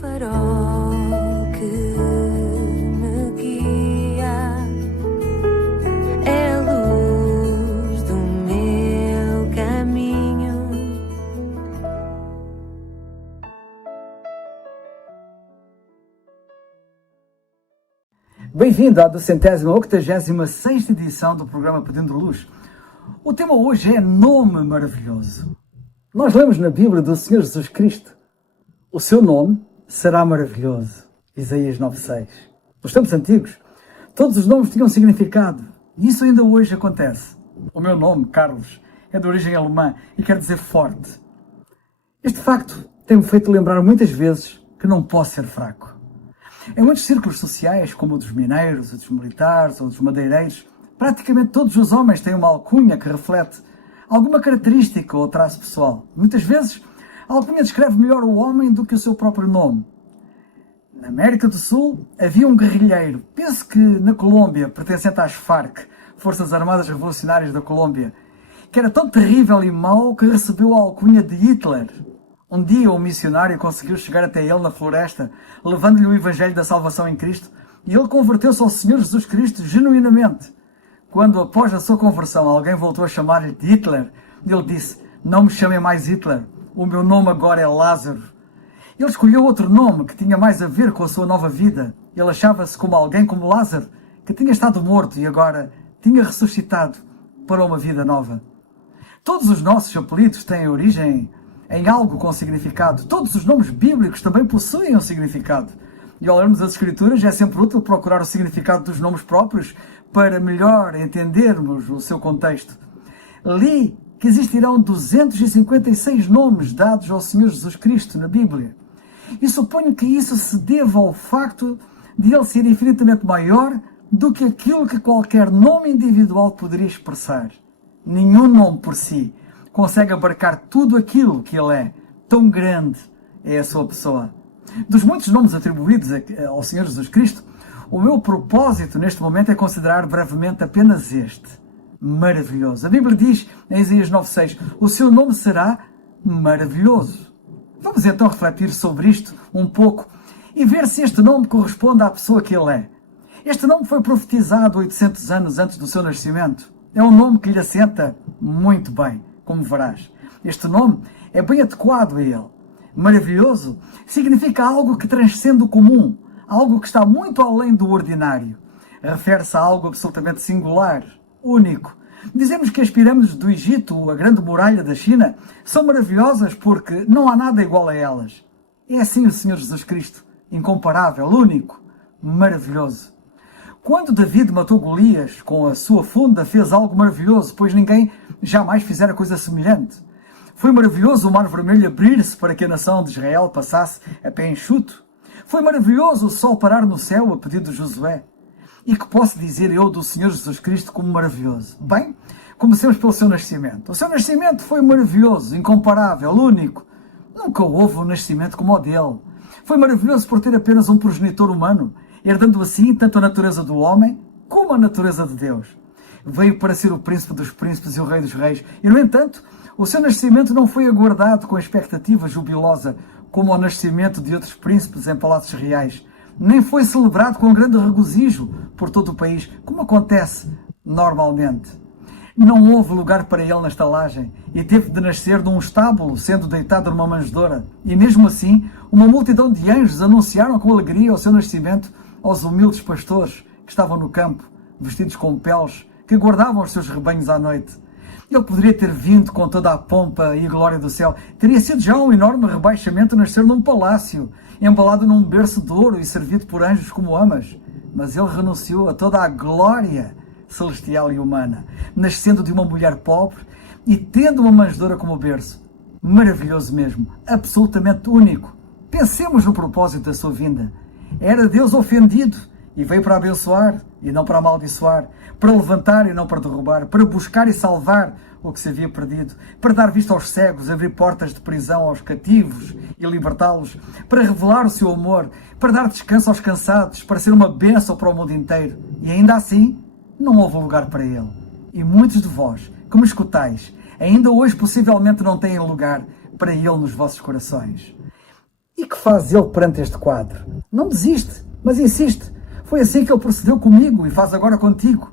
farol que me guia, é a luz do meu caminho. Bem-vindo à 286ª edição do programa Pedindo Luz. O tema hoje é Nome Maravilhoso. Nós lemos na Bíblia do Senhor Jesus Cristo: o seu nome será maravilhoso. Isaías 9:6. Nos tempos antigos, todos os nomes tinham significado, e isso ainda hoje acontece. O meu nome, Carlos, é de origem alemã e quer dizer forte. Este facto tem-me feito lembrar muitas vezes que não posso ser fraco. Em muitos círculos sociais, como o dos mineiros, o dos militares ou dos madeireiros, praticamente todos os homens têm uma alcunha que reflete alguma característica ou traço pessoal. Muitas vezes, a alcunha descreve melhor o homem do que o seu próprio nome. Na América do Sul, havia um guerrilheiro, penso que na Colômbia, pertencente às FARC, Forças Armadas Revolucionárias da Colômbia, que era tão terrível e mau que recebeu a alcunha de Hitler. Um dia, um missionário conseguiu chegar até ele na floresta, levando-lhe o Evangelho da Salvação em Cristo, e ele converteu-se ao Senhor Jesus Cristo genuinamente. Quando, após a sua conversão, alguém voltou a chamar-lhe de Hitler, ele disse: "Não me chamem mais Hitler, o meu nome agora é Lázaro." Ele escolheu outro nome que tinha mais a ver com a sua nova vida. Ele achava-se como alguém como Lázaro, que tinha estado morto e agora tinha ressuscitado para uma vida nova. Todos os nossos apelidos têm origem em algo com significado. Todos os nomes bíblicos também possuem um significado. E ao lermos as Escrituras é sempre útil procurar o significado dos nomes próprios para melhor entendermos o seu contexto. Li que existirão 256 nomes dados ao Senhor Jesus Cristo na Bíblia. E suponho que isso se deva ao facto de ele ser infinitamente maior do que aquilo que qualquer nome individual poderia expressar. Nenhum nome por si consegue abarcar tudo aquilo que ele é. Tão grande é a sua pessoa. Dos muitos nomes atribuídos ao Senhor Jesus Cristo, o meu propósito neste momento é considerar brevemente apenas este: maravilhoso. A Bíblia diz em Isaías 9:6, o seu nome será maravilhoso. Vamos então refletir sobre isto um pouco e ver se este nome corresponde à pessoa que ele é. Este nome foi profetizado 800 anos antes do seu nascimento. É um nome que lhe assenta muito bem, como verás. Este nome é bem adequado a ele. Maravilhoso significa algo que transcende o comum, algo que está muito além do ordinário. Refere-se a algo absolutamente singular, único. Dizemos que as pirâmides do Egito, a grande muralha da China, são maravilhosas porque não há nada igual a elas. É assim o Senhor Jesus Cristo, incomparável, único, maravilhoso. Quando David matou Golias com a sua funda, fez algo maravilhoso, pois ninguém jamais fizera coisa semelhante. Foi maravilhoso o Mar Vermelho abrir-se para que a nação de Israel passasse a pé enxuto. Foi maravilhoso o sol parar no céu a pedido de Josué. E que posso dizer eu do Senhor Jesus Cristo como maravilhoso? Bem, comecemos pelo seu nascimento. O seu nascimento foi maravilhoso, incomparável, único. Nunca houve um nascimento como o dele. Foi maravilhoso por ter apenas um progenitor humano, herdando assim tanto a natureza do homem como a natureza de Deus. Veio para ser o príncipe dos príncipes e o rei dos reis. E, no entanto, o seu nascimento não foi aguardado com expectativa jubilosa, como o nascimento de outros príncipes em palácios reais. Nem foi celebrado com grande regozijo por todo o país, como acontece normalmente. Não houve lugar para ele na estalagem e teve de nascer num estábulo, sendo deitado numa manjedoura. E mesmo assim, uma multidão de anjos anunciaram com alegria o seu nascimento aos humildes pastores que estavam no campo, vestidos com peles, que guardavam os seus rebanhos à noite. Ele poderia ter vindo com toda a pompa e glória do céu. Teria sido já um enorme rebaixamento nascer num palácio, embalado num berço de ouro e servido por anjos como amas. Mas ele renunciou a toda a glória celestial e humana, nascendo de uma mulher pobre e tendo uma manjedoura como berço. Maravilhoso mesmo, absolutamente único. Pensemos no propósito da sua vinda. Era Deus ofendido e veio para abençoar e não para amaldiçoar, para levantar e não para derrubar, para buscar e salvar o que se havia perdido, para dar vista aos cegos, abrir portas de prisão aos cativos e libertá-los, para revelar o seu amor, para dar descanso aos cansados, para ser uma bênção para o mundo inteiro. E ainda assim, não houve lugar para ele. E muitos de vós, que me escutais, ainda hoje possivelmente não têm lugar para ele nos vossos corações. E que faz ele perante este quadro? Não desiste, mas insiste. Foi assim que ele procedeu comigo e faz agora contigo.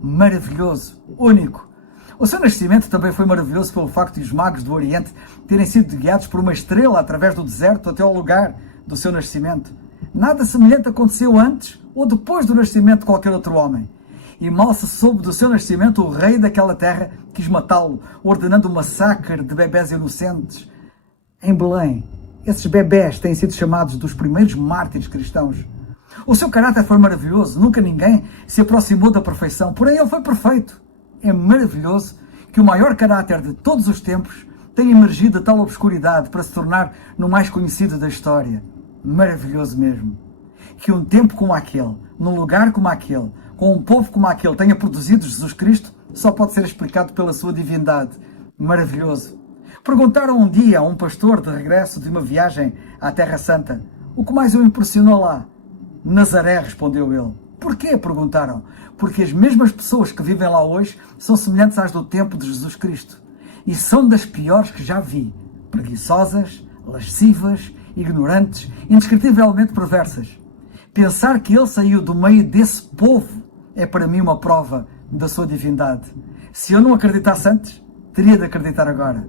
Maravilhoso, único. O seu nascimento também foi maravilhoso pelo facto de os magos do Oriente terem sido guiados por uma estrela através do deserto até ao lugar do seu nascimento. Nada semelhante aconteceu antes ou depois do nascimento de qualquer outro homem. E mal se soube do seu nascimento, o rei daquela terra quis matá-lo, ordenando o massacre de bebés inocentes. Em Belém, esses bebés têm sido chamados dos primeiros mártires cristãos. O seu caráter foi maravilhoso, nunca ninguém se aproximou da perfeição, porém ele foi perfeito. É maravilhoso que o maior caráter de todos os tempos tenha emergido de tal obscuridade para se tornar no mais conhecido da história. Maravilhoso mesmo. Que um tempo como aquele, num lugar como aquele, com um povo como aquele tenha produzido Jesus Cristo, só pode ser explicado pela sua divindade. Maravilhoso. Perguntaram um dia a um pastor de regresso de uma viagem à Terra Santa: o que mais o impressionou lá? Nazaré, respondeu ele. Porquê? Perguntaram. Porque as mesmas pessoas que vivem lá hoje são semelhantes às do tempo de Jesus Cristo. E são das piores que já vi. Preguiçosas, lascivas, ignorantes, indescritivelmente perversas. Pensar que ele saiu do meio desse povo é para mim uma prova da sua divindade. Se eu não acreditasse antes, teria de acreditar agora.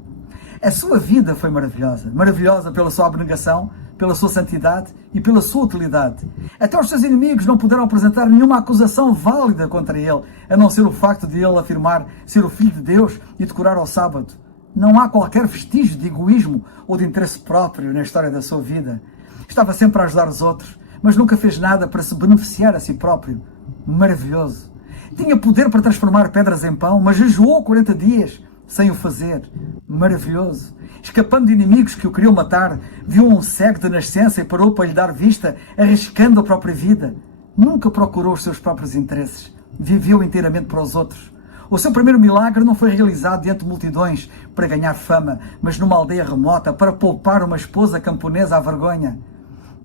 A sua vida foi maravilhosa. Maravilhosa pela sua abnegação, pela sua santidade e pela sua utilidade. Até os seus inimigos não puderam apresentar nenhuma acusação válida contra ele, a não ser o facto de ele afirmar ser o Filho de Deus e decorar ao sábado. Não há qualquer vestígio de egoísmo ou de interesse próprio na história da sua vida. Estava sempre a ajudar os outros, mas nunca fez nada para se beneficiar a si próprio. Maravilhoso. Tinha poder para transformar pedras em pão, mas jejuou 40 dias sem o fazer. Maravilhoso. Escapando de inimigos que o queriam matar, viu um cego de nascença e parou para lhe dar vista, arriscando a própria vida. Nunca procurou os seus próprios interesses. Viveu inteiramente para os outros. O seu primeiro milagre não foi realizado diante de multidões para ganhar fama, mas numa aldeia remota para poupar uma esposa camponesa à vergonha.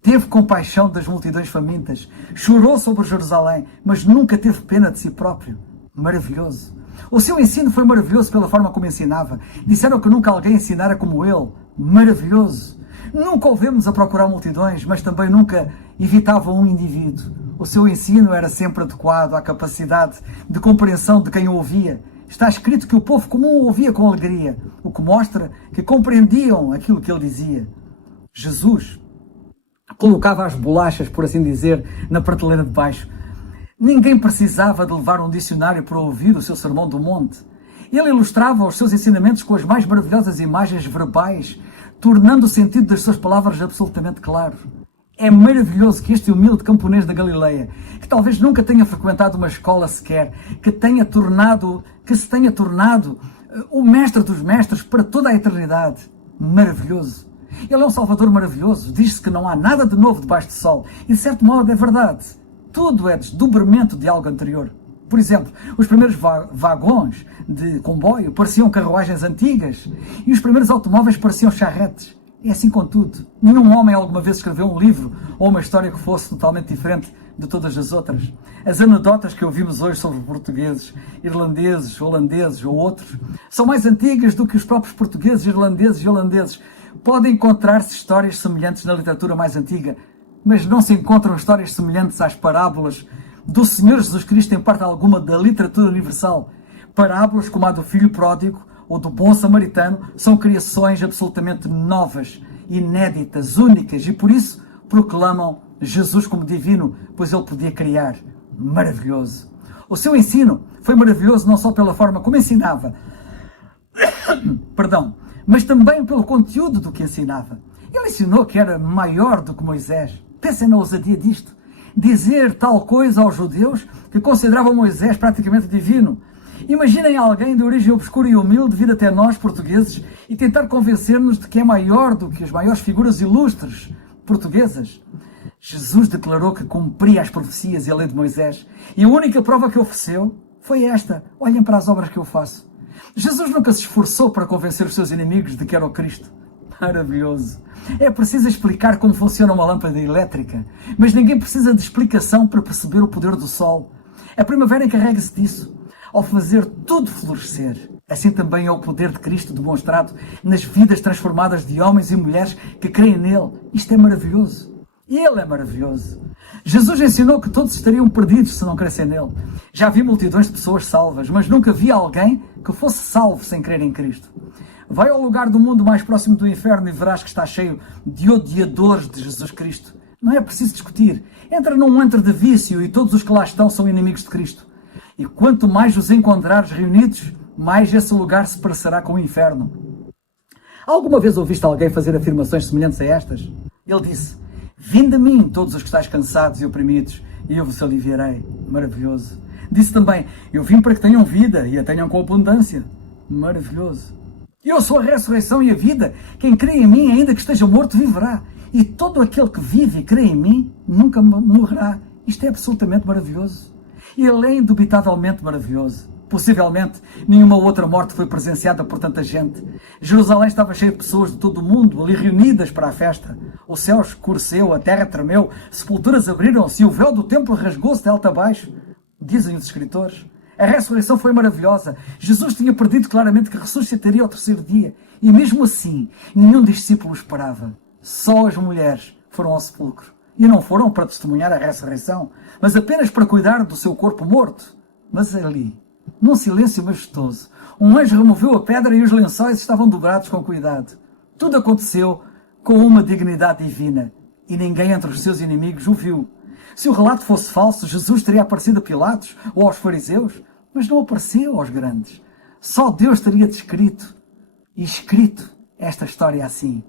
Teve compaixão das multidões famintas, chorou sobre Jerusalém, mas nunca teve pena de si próprio. Maravilhoso. O seu ensino foi maravilhoso pela forma como ensinava. Disseram que nunca alguém ensinara como ele. Maravilhoso. Nunca o vemos a procurar multidões, mas também nunca evitava um indivíduo. O seu ensino era sempre adequado à capacidade de compreensão de quem o ouvia. Está escrito que o povo comum o ouvia com alegria, o que mostra que compreendiam aquilo que ele dizia. Jesus colocava as bolachas, por assim dizer, na prateleira de baixo. Ninguém precisava de levar um dicionário para ouvir o seu sermão do monte. Ele ilustrava os seus ensinamentos com as mais maravilhosas imagens verbais, tornando o sentido das suas palavras absolutamente claro. É maravilhoso que este humilde camponês da Galileia, que talvez nunca tenha frequentado uma escola sequer, que se tenha tornado o mestre dos mestres para toda a eternidade. Maravilhoso. Ele é um Salvador maravilhoso. Diz-se que não há nada de novo debaixo do sol. E de certo modo é verdade. Tudo é desdobramento de algo anterior. Por exemplo, os primeiros vagões de comboio pareciam carruagens antigas e os primeiros automóveis pareciam charretes. É assim com tudo. Nenhum homem alguma vez escreveu um livro ou uma história que fosse totalmente diferente de todas as outras. As anedotas que ouvimos hoje sobre portugueses, irlandeses, holandeses ou outros são mais antigas do que os próprios portugueses, irlandeses e holandeses. Podem encontrar-se histórias semelhantes na literatura mais antiga, mas não se encontram histórias semelhantes às parábolas do Senhor Jesus Cristo em parte alguma da literatura universal. Parábolas como a do filho pródigo ou do bom samaritano são criações absolutamente novas, inéditas, únicas e por isso proclamam Jesus como divino, pois ele podia criar. Maravilhoso. O seu ensino foi maravilhoso não só pela forma como ensinava, mas também pelo conteúdo do que ensinava. Ele ensinou que era maior do que Moisés. Pensem na ousadia disto. Dizer tal coisa aos judeus que consideravam Moisés praticamente divino. Imaginem alguém de origem obscura e humilde vir até nós, portugueses, e tentar convencer-nos de que é maior do que as maiores figuras ilustres portuguesas. Jesus declarou que cumpria as profecias e a lei de Moisés. E a única prova que ofereceu foi esta. Olhem para as obras que eu faço. Jesus nunca se esforçou para convencer os seus inimigos de que era o Cristo. Maravilhoso. É preciso explicar como funciona uma lâmpada elétrica, mas ninguém precisa de explicação para perceber o poder do sol. A primavera encarrega-se disso, ao fazer tudo florescer. Assim também é o poder de Cristo demonstrado nas vidas transformadas de homens e mulheres que creem nele. Isto é maravilhoso. Ele é maravilhoso. Jesus ensinou que todos estariam perdidos se não crescem nele. Já vi multidões de pessoas salvas, mas nunca vi alguém que fosse salvo sem crer em Cristo. Vai ao lugar do mundo mais próximo do inferno e verás que está cheio de odiadores de Jesus Cristo. Não é preciso discutir. Entra num antro de vício e todos os que lá estão são inimigos de Cristo. E quanto mais os encontrares reunidos, mais esse lugar se parecerá com o inferno. Alguma vez ouviste alguém fazer afirmações semelhantes a estas? Ele disse: vinde a mim, todos os que estáis cansados e oprimidos, e eu vos aliviarei. Maravilhoso. Disse também: eu vim para que tenham vida e a tenham com abundância. Maravilhoso. Eu sou a ressurreição e a vida. Quem crê em mim, ainda que esteja morto, viverá. E todo aquele que vive e crê em mim, nunca morrerá. Isto é absolutamente maravilhoso. E ele é indubitavelmente maravilhoso. Possivelmente, nenhuma outra morte foi presenciada por tanta gente. Jerusalém estava cheia de pessoas de todo o mundo, ali reunidas para a festa. O céu escureceu, a terra tremeu, sepulturas abriram-se e o véu do templo rasgou-se de alto a baixo. Dizem os escritores. A ressurreição foi maravilhosa. Jesus tinha predito claramente que ressuscitaria ao terceiro dia. E mesmo assim, nenhum discípulo esperava. Só as mulheres foram ao sepulcro. E não foram para testemunhar a ressurreição, mas apenas para cuidar do seu corpo morto. Mas ali, num silêncio majestoso, um anjo removeu a pedra e os lençóis estavam dobrados com cuidado. Tudo aconteceu com uma dignidade divina. E ninguém entre os seus inimigos o viu. Se o relato fosse falso, Jesus teria aparecido a Pilatos ou aos fariseus, mas não apareceu aos grandes. Só Deus teria descrito e escrito esta história assim.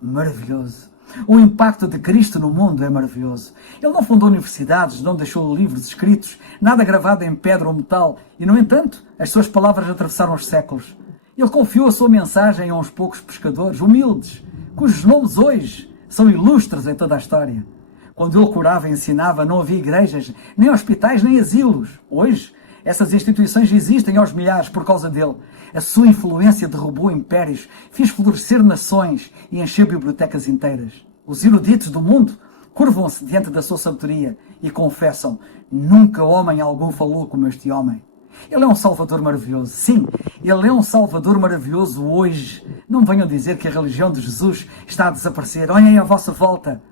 Maravilhoso. O impacto de Cristo no mundo é maravilhoso. Ele não fundou universidades, não deixou livros escritos, nada gravado em pedra ou metal, e, no entanto, as suas palavras atravessaram os séculos. Ele confiou a sua mensagem a uns poucos pescadores humildes, cujos nomes hoje são ilustres em toda a história. Quando ele curava e ensinava, não havia igrejas, nem hospitais, nem asilos. Hoje, essas instituições existem aos milhares por causa dele. A sua influência derrubou impérios, fez florescer nações e encheu bibliotecas inteiras. Os eruditos do mundo curvam-se diante da sua sabedoria e confessam: nunca homem algum falou como este homem. Ele é um Salvador maravilhoso. Sim, ele é um Salvador maravilhoso hoje. Não venham dizer que a religião de Jesus está a desaparecer. Olhem à vossa volta.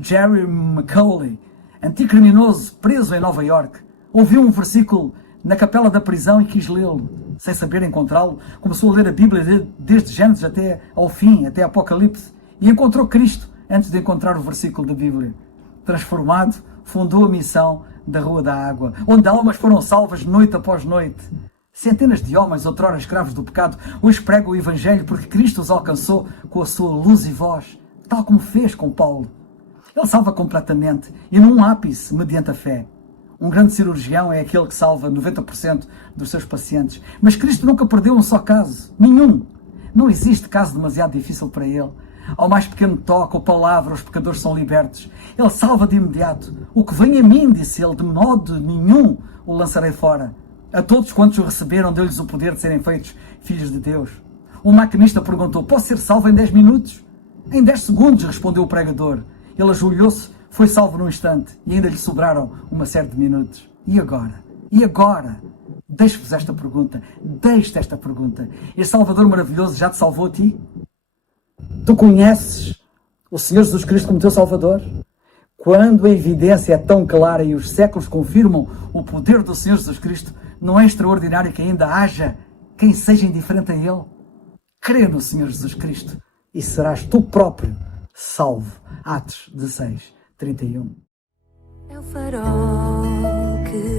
Jerry McAuley, antigo criminoso preso em Nova York, ouviu um versículo na capela da prisão e quis lê-lo. Sem saber encontrá-lo, começou a ler a Bíblia desde Gênesis até ao fim, até Apocalipse, e encontrou Cristo antes de encontrar o versículo da Bíblia. Transformado, fundou a missão da Rua da Água, onde almas foram salvas noite após noite. Centenas de homens, outrora escravos do pecado, hoje pregam o Evangelho porque Cristo os alcançou com a sua luz e voz, tal como fez com Paulo. Ele salva completamente e num ápice mediante a fé. Um grande cirurgião é aquele que salva 90% dos seus pacientes. Mas Cristo nunca perdeu um só caso. Nenhum. Não existe caso demasiado difícil para ele. Ao mais pequeno toque ou palavra, os pecadores são libertos. Ele salva de imediato. O que vem a mim, disse ele, de modo nenhum o lançarei fora. A todos quantos o receberam, deu-lhes o poder de serem feitos filhos de Deus. Um maquinista perguntou: posso ser salvo em 10 minutos? Em 10 segundos, respondeu o pregador. Ele ajoelhou-se, foi salvo num instante e ainda lhe sobraram uma série de minutos. E agora? E agora? Deixo-vos esta pergunta. Deixe-te esta pergunta. Este Salvador maravilhoso já te salvou a ti? Tu conheces o Senhor Jesus Cristo como teu Salvador? Quando a evidência é tão clara e os séculos confirmam o poder do Senhor Jesus Cristo, não é extraordinário que ainda haja quem seja indiferente a Ele? Crê no Senhor Jesus Cristo e serás tu próprio salvo. Atos 16, 31. É o farol que